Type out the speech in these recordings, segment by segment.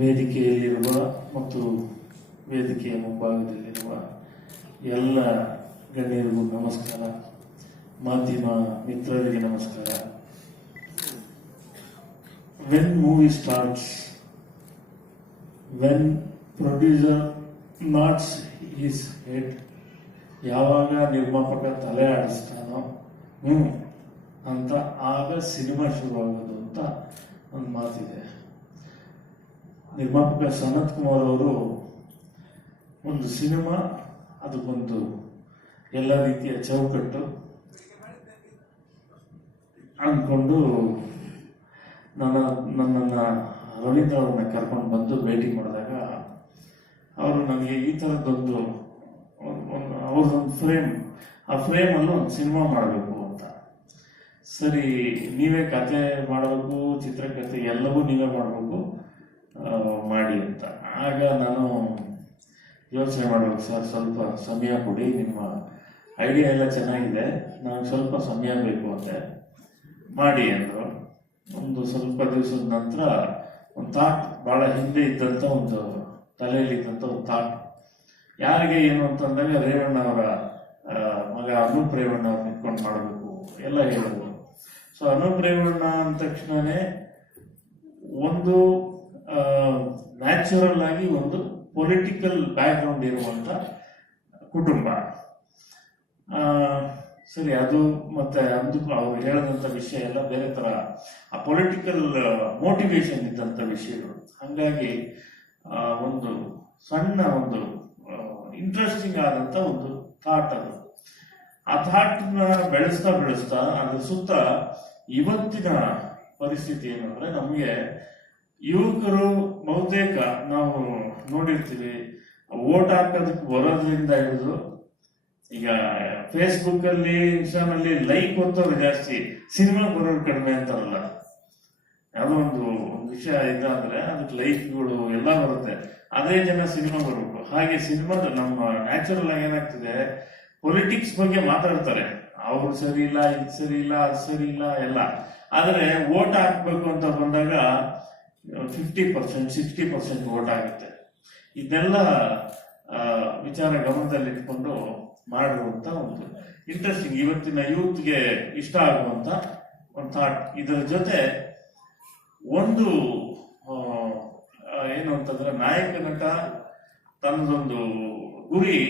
ವೇದಿಕೆಯಲ್ಲಿರುವ ಮತ್ತು ವೇದಿಕೆಯ ಮುಂಭಾಗದಲ್ಲಿರುವ ಎಲ್ಲ ಗಣ್ಯರಿಗೂ ನಮಸ್ಕಾರ. ಮಾಧ್ಯಮ ಮಿತ್ರರಿಗೆ ನಮಸ್ಕಾರ. When movie starts, when producer knots his head, ಯಾವಾಗ ನಿರ್ಮಾಪಕ ತಲೆ ಆಡಿಸ್ತಾನೋ ಅಂತ ಆಗ ಸಿನಿಮಾ ಶುರುವಾಗೋದು ಅಂತ ಒಂದು ಮಾತಿದೆ. ನಿರ್ಮಾಪಕ ಸನತ್ ಕುಮಾರ್ ಅವರು ಒಂದು ಸಿನಿಮಾ, ಅದಕ್ಕೊಂದು ಎಲ್ಲ ರೀತಿಯ ಚೌಕಟ್ಟು ಅಂದ್ಕೊಂಡು ನನ್ನನ್ನು ರವೀಂದ್ರ ಅವ್ರನ್ನ ಕರ್ಕೊಂಡು ಬಂದು ಭೇಟಿ ಮಾಡಿದಾಗ ಅವರು ನನಗೆ ಈ ಥರದ್ದೊಂದು ಅವ್ರದ್ದೊಂದು ಫ್ರೇಮ್, ಆ ಫ್ರೇಮಲ್ಲೂ ಒಂದು ಸಿನಿಮಾ ಮಾಡಬೇಕು ಅಂತ. ಸರಿ, ನೀವೇ ಕತೆ ಮಾಡಬೇಕು, ಚಿತ್ರಕಥೆ ಎಲ್ಲವೂ ನೀವೇ ಮಾಡಬೇಕು, ಮಾಡಿ ಅಂತ. ಆಗ ನಾನು ಯೋಚನೆ ಮಾಡಬೇಕು, ಸರ್ ಸ್ವಲ್ಪ ಸಮಯ ಕೊಡಿ, ನಿಮ್ಮ ಐಡಿಯಾ ಎಲ್ಲ ಚೆನ್ನಾಗಿದೆ, ನನಗೆ ಸ್ವಲ್ಪ ಸಮಯ ಬೇಕು ಅಂತೆ. ಮಾಡಿ ಅಂದರು. ಒಂದು ಸ್ವಲ್ಪ ದಿವಸದ ನಂತರ ಒಂದು ಥಾಟ್, ಭಾಳ ಹಿಂದೆ ಇದ್ದಂಥ ಒಂದು ತಲೆಯಲ್ಲಿ ಇದ್ದಂಥ ಒಂದು ಥಾಟ್, ಯಾರಿಗೆ ಏನು ಅಂತಂದಾಗ ರೇವಣ್ಣ ಅವರ ಮಗ ಅನೂಪ್ ರೇವಣ್ಣ ಅವ್ರು ನಿಂತ್ಕೊಂಡು ಮಾಡಬೇಕು ಎಲ್ಲ ಹೇಳಿದ್ರು. ಸೊ ಅನೂಪ್ ರೇವಣ್ಣ ಅಂದ ತಕ್ಷಣವೇ ಒಂದು ನ್ಯಾಚುರಲ್ ಆಗಿ ಒಂದು ಪೊಲಿಟಿಕಲ್ ಬ್ಯಾಕ್ಗ್ರೌಂಡ್ ಇರುವಂತ ಕುಟುಂಬ. ಸರಿ, ಅದು ಮತ್ತೆ ಅಂದಕ್ಕೂ ಅವ್ರು ಹೇಳಿದಂಥ ವಿಷಯ ಎಲ್ಲ ಬೇರೆ ಥರ, ಆ ಪೊಲಿಟಿಕಲ್ ಮೋಟಿವೇಶನ್ ಇದ್ದಂಥ ವಿಷಯಗಳು. ಹಾಗಾಗಿ ಒಂದು ಸಣ್ಣ ಒಂದು ಇಂಟ್ರೆಸ್ಟಿಂಗ್ ಆದಂಥ ಒಂದು ಥಾಟ್ ಅದು. ಆ ಥಾಟ್ನ ಬೆಳೆಸ್ತಾ ಬೆಳೆಸ್ತಾ ಅದ್ರ ಸುತ್ತ ಇವತ್ತಿನ ಪರಿಸ್ಥಿತಿ ಏನಂದ್ರೆ, ನಮಗೆ ಯುವಕರು ಬಹುತೇಕ ನಾವು ನೋಡಿರ್ತೀವಿ, ವೋಟ್ ಹಾಕೋದಕ್ಕೆ ಬರೋದ್ರಿಂದ ಹಿಡಿದು ಈಗ ಫೇಸ್ಬುಕ್ ಅಲ್ಲಿ, ಇನ್ಸ್ಟಾನಲ್ಲಿ ಲೈಕ್ ಹೊತ್ತವ್ರು ಜಾಸ್ತಿ, ಸಿನಿಮಾ ಬರೋರು ಕಡಿಮೆ ಅಂತಾರಲ್ಲ, ಯಾವುದೋ ಒಂದು ವಿಷಯ ಇದಂದ್ರೆ ಅದಕ್ಕೆ ಲೈಕ್ಗಳು ಎಲ್ಲ ಬರುತ್ತೆ, ಅದೇ ಜನ ಸಿನಿಮಾ ಬರಬೇಕು. ಹಾಗೆ ಸಿನಿಮಾದ ನಮ್ಮ ನ್ಯಾಚುರಲ್ ಆಗಿ ಏನಾಗ್ತಿದೆ, ಪೊಲಿಟಿಕ್ಸ್ ಬಗ್ಗೆ ಮಾತಾಡ್ತಾರೆ, ಅವ್ರು ಸರಿ ಇಲ್ಲ, ಇದು ಸರಿ ಇಲ್ಲ, ಅದು ಸರಿ ಇಲ್ಲ ಎಲ್ಲ. ಆದ್ರೆ ವೋಟ್ ಹಾಕ್ಬೇಕು ಅಂತ ಬಂದಾಗ 50%, 60% ವೋಟ್ ಆಗುತ್ತೆ. ಇದೆಲ್ಲ ವಿಚಾರ ಗಮನದಲ್ಲಿಟ್ಕೊಂಡು ಮಾಡಿರುವಂತ ಒಂದು ಇಂಟ್ರೆಸ್ಟಿಂಗ್, ಇವತ್ತಿನ ಯೂತ್ಗೆ ಇಷ್ಟ ಆಗುವಂತ ಒಂದು ಥಾಟ್. ಇದರ ಜೊತೆ ಒಂದು ಏನು ಅಂತಂದ್ರೆ, ನಾಯಕ ನಟ ತನ್ನದೊಂದು ಗುರಿ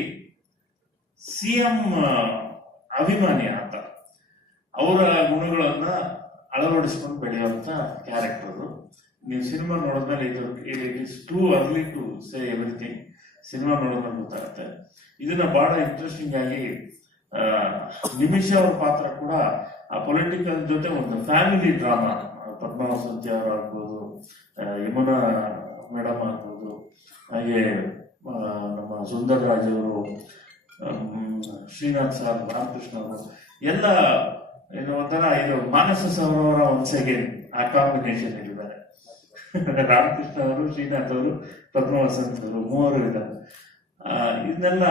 ಸಿಎಂ ಅಭಿಮಾನಿ ಅಂತ, ಅವರ ಗುಣಗಳನ್ನ ಅಳವಡಿಸ್ಕೊಂಡು ಬೆಳೆಯುವಂತ ಕ್ಯಾರೆಕ್ಟರ್. ನೀವು ಸಿನಿಮಾ ನೋಡಿದ್ಮೇಲೆ it is too early to say everything. Cinema ನೋಡಿದ್ಮೇಲೆ ಗೊತ್ತಾಗುತ್ತೆ. ಇದನ್ನ ಬಹಳ ಇಂಟ್ರೆಸ್ಟಿಂಗ್ ಆಗಿ ನಿಮಿಷ ಅವ್ರ ಪಾತ್ರ ಕೂಡ ಆ ಪೊಲಿಟಿಕಲ್ ಜೊತೆ ಒಂದು ಫ್ಯಾಮಿಲಿ ಡ್ರಾಮಾ, ಪದ್ಮಾವತಿ ಅವರು ಆಗ್ಬೋದು, ಯಮುನಾ ಮೇಡಮ್ ಆಗ್ಬೋದು, ಹಾಗೆ ನಮ್ಮ ಸುಂದರ್ ರಾಜ್ ಅವರು, ಶ್ರೀನಾಥ್ ಸರ್, ರಾಮಕೃಷ್ಣ ಅವರು ಎಲ್ಲ ಏನು ಒಂಥರ ಇದು ಮಾನಸ ಸರೋವರ ಒನ್ಸ್ ಅಗೇನ್ ಆ ಕಾಂಬಿನೇಷನ್ ಇದ್ದಾರೆ. ರಾಮಕೃಷ್ಣ ಅವರು, ಶ್ರೀನಾಥ್ ಅವರು, ಪದ್ಮವಸಂತ್ ಅವರು, ಮೂವರು ಇದ್ದಾರೆ. ಇದನ್ನೆಲ್ಲ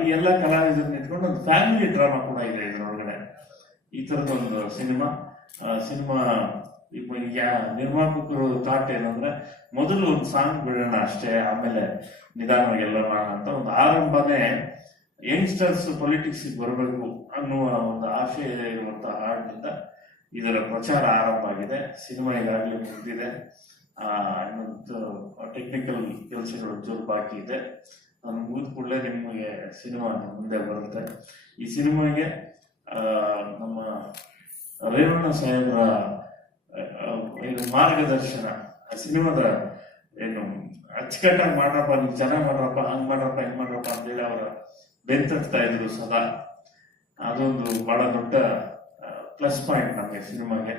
ಈ ಎಲ್ಲ ಕಲಾವಿದರನ್ನ ಇಟ್ಕೊಂಡು ಒಂದು ಫ್ಯಾಮಿಲಿ ಡ್ರಾಮಾ ಕೂಡ ಇದೆ ಇದರೊಳಗಡೆ. ಈ ತರದೊಂದು ಸಿನಿಮಾ ನಿರ್ಮಾಪಕರು ಥಾಟ್ ಏನಂದ್ರೆ, ಮೊದಲು ಒಂದು ಸಾಂಗ್ ಬಿಡೋಣ ಅಷ್ಟೇ, ಆಮೇಲೆ ನಿಧಾನವಾಗಿ ಎಲ್ಲ ಮಾಡೋಣ ಅಂತ ಒಂದು ಆರಂಭನೇ ಯಂಗ್ಸ್ಟರ್ಸ್ ಪೊಲಿಟಿಕ್ಸ್ ಬರಬೇಕು ಅನ್ನುವ ಒಂದು ಆಶಯ ಇರುವಂತಹ ಹಾಡಿನಿಂದ ಇದರ ಪ್ರಚಾರ ಆರಂಭ ಆಗಿದೆ. ಸಿನಿಮಾ ಈಗಾಗಲೇ ಮುಗಿದಿದೆ. ಇನ್ನೊಂದು ಟೆಕ್ನಿಕಲ್ ಕೆಲಸಗಳು ಜೋರು ಬಾಕಿ ಇದೆ. ನಾನು ಮುಗಿದ ಕೂಡಲೇ ನಿಮಗೆ ಸಿನಿಮಾ ಮುಂದೆ ಬರುತ್ತೆ. ಈ ಸಿನಿಮಾಗೆ ನಮ್ಮ ರೇವಣ್ಣ ಸಾಹೇಬ್ರ ಏನು ಮಾರ್ಗದರ್ಶನ, ಆ ಸಿನಿಮಾದ ಏನು ಅಚ್ಚುಕಟ್ಟಾಗಿ ಮಾಡ್ರಪ್ಪ, ನೀವು ಚೆನ್ನಾಗಿ ಮಾಡ್ರಪ್ಪ, ಹಂಗ್ ಮಾಡ್ರಪ್ಪ, ಹಿಂಗ್ ಮಾಡ್ರಪ್ಪ ಅಂತೇಳಿ ಅವರ ಬೆಂತತ್ತಾ ಇದ್ರು ಸದಾ. ಅದೊಂದು ಬಹಳ ದೊಡ್ಡ ಪ್ಲಸ್ ಪಾಯಿಂಟ್ ನಮಗೆ ಸಿನಿಮಾಗೆ.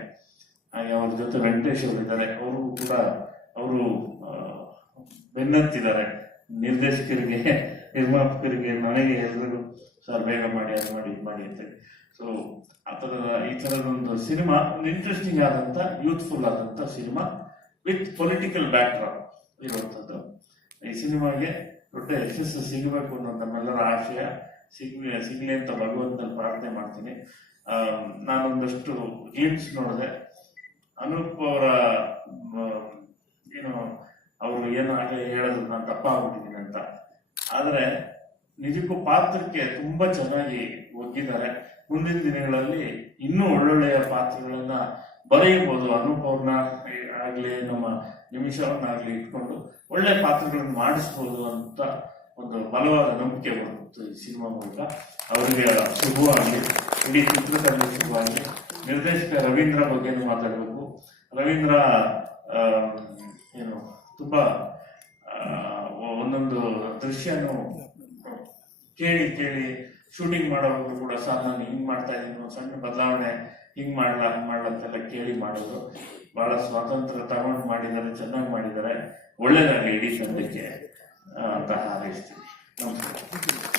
ಹಾಗೆ ಅವ್ರ ಜೊತೆ ವೆಂಕಟೇಶ್ ಅವರು ಇದ್ದಾರೆ, ಅವರು ಕೂಡ ಅವರು ಬೆನ್ನತ್ತಿದ್ದಾರೆ ನಿರ್ದೇಶಕರಿಗೆ, ನಿರ್ಮಾಪಕರಿಗೆ, ನನಗೆ ಎಲ್ರಿಗೂ, ಸರ್ ಬೇಗ ಮಾಡಿ, ಅದು ಮಾಡಿ, ಇದು ಮಾಡಿ ಅಂತ. ಸೊ ಈ ಥರದೊಂದು ಸಿನಿಮಾ, ಒಂದು ಇಂಟ್ರೆಸ್ಟಿಂಗ್ ಆದಂತ, ಯೂತ್ಫುಲ್ ಆದಂತ ಸಿನಿಮಾ ವಿತ್ ಪೊಲಿಟಿಕಲ್ ಬ್ಯಾಕ್ಗ್ರೌಂಡ್ ಇರುವಂಥದ್ದು. ಈ ಸಿನಿಮಾಗೆ ದೊಡ್ಡ ಯಶಸ್ಸು ಸಿಗಬೇಕು ಅನ್ನೋದು ನಮ್ಮೆಲ್ಲರ ಆಶಯ. ಸಿಗ್ಲಿ ಅಂತ ಭಗವಂತನ ಪ್ರಾರ್ಥನೆ ಮಾಡ್ತೀನಿ. ನಾನೊಂದಷ್ಟು ಗ್ಲಿಮ್ಸ್ ನೋಡಿದೆ. ಅನೂಪ್ ಅವರ ಏನು ಅವರು ಏನು ಹಾಗೆ ಹೇಳಿದ್ರು ನಾನು ತಪ್ಪಾಗ್ಬಿಟ್ಟಿದ್ದೀನಿ ಅಂತ. ಆದ್ರೆ ನಿಜಕ್ಕೂ ಪಾತ್ರಕ್ಕೆ ತುಂಬಾ ಚೆನ್ನಾಗಿ ಒಗ್ಗಿದ್ದಾರೆ. ಮುಂದಿನ ದಿನಗಳಲ್ಲಿ ಇನ್ನೂ ಒಳ್ಳೊಳ್ಳೆಯ ಪಾತ್ರಗಳನ್ನ ಬರೆಯಬಹುದು. ಅನೂಪ್ ಅವ್ರನ್ನ ಆಗ್ಲಿ ನಮ್ಮ ನಿಮಿಷವನ್ನಾಗ್ಲಿ ಇಟ್ಕೊಂಡು ಒಳ್ಳೆ ಪಾತ್ರಗಳನ್ನು ಮಾಡಿಸ್ಬೋದು ಅಂತ ಒಂದು ಬಲವಾದ ನಂಬಿಕೆ ಬರುತ್ತೆ ಈ ಸಿನಿಮಾ ಮೂಲಕ. ಅವರಿಗೆ ಶುಭವಾಗಲಿ, ಇಡೀ ಚಿತ್ರತಂಡ ಶುಭವಾಗಲಿ. ನಿರ್ದೇಶಕ ರವೀಂದ್ರ ಬಗ್ಗೆನೂ ಮಾತಾಡಬೇಕು. ರವೀಂದ್ರ ಏನು ತುಂಬಾ ಒಂದೊಂದು ದೃಶ್ಯನು ಕೇಳಿ ಕೇಳಿ ಶೂಟಿಂಗ್ ಮಾಡೋರು ಕೂಡ ಸಹ ನಾನು ಹಿಂಗ್ ಮಾಡ್ತಾ ಇದ್ದೀನಿ, ಸಣ್ಣ ಬದಲಾವಣೆ ಹಿಂಗ್ ಮಾಡ್ಲಾ ಹಂಗ್ ಮಾಡ್ಲಾ ಅಂತೆಲ್ಲ ಕೇಳಿ ಮಾಡೋದು. ಬಹಳ ಸ್ವಾತಂತ್ರ್ಯ ತಗೊಂಡು ಮಾಡಿದ್ದಾರೆ, ಚೆನ್ನಾಗಿ ಮಾಡಿದ್ದಾರೆ. ಒಳ್ಳೇದಾಗಲಿ ಇಡೀ ತಂಡಕ್ಕೆ ಅಂತ ಹಾರೈಸ್ತೀನಿ. ನಮಸ್ಕಾರ.